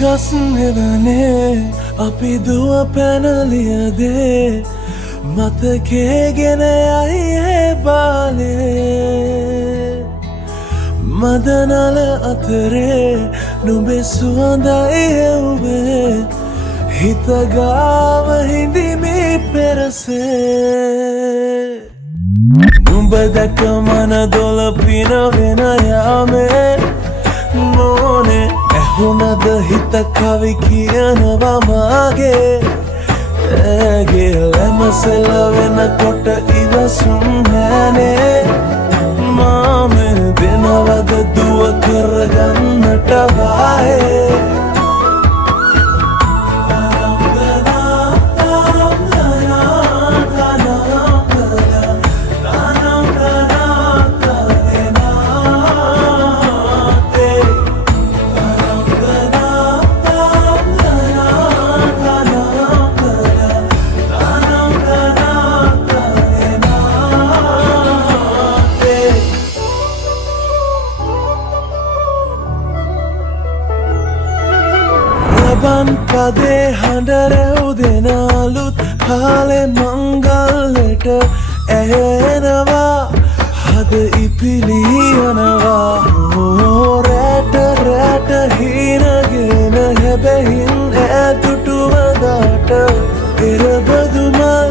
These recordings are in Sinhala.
නිගස්නෙවනේ අපි දුව පැනලියදේ මතකේගෙන යයි ඒ බාලේ මදනල අතරේ නුඹේ සුවඳයි එව්වේ හිතගාව හිඳිමි පෙරසේ නුඹ දැක මන දොළ පිනවෙන යාමේ මොනේ ඇහුනද හිත කවි කියනවා මාගේ ඇගේ ලැමසෙල වෙනකොට ඉවසුම් නෑනේ මාම දෙනවද දුව කරගන්නට වායේ බන් පදේ හඬ රැව් දෙන අලුත් කාලේ මංගල්ලට ඇය එනවා හද ඉපිලියනවා රැට රැට හීනගෙන හැබැහින් ඇතුටුවදාට එරබදුමල්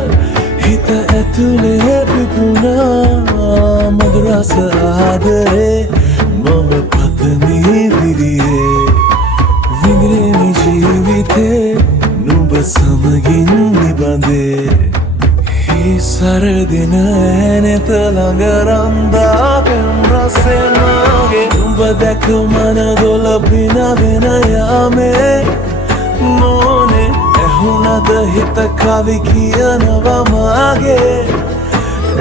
හිත ඇතුලේ පිපුණා මధుරස ආදරේ මම පතමි විරියේ විඳින ජීවිතේ නුඹ සමගින් නිබඳේ හිසරදින ඇනෙත ළඟ රන්දා පෙම් රසේ මාගේ නුඹ දැක මන දොළ පිනවෙන යාමේ මොනේ ඇහුනද හිත කවි කියනවා මාගේ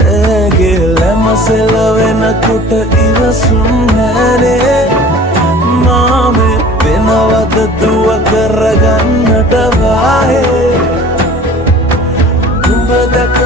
ඇගේ ලැමසෙල වෙනකොට ඉවසුම් නෑනේ මාමේ වෙනවද දුව කරගන්නට වායේ නුඹ දැක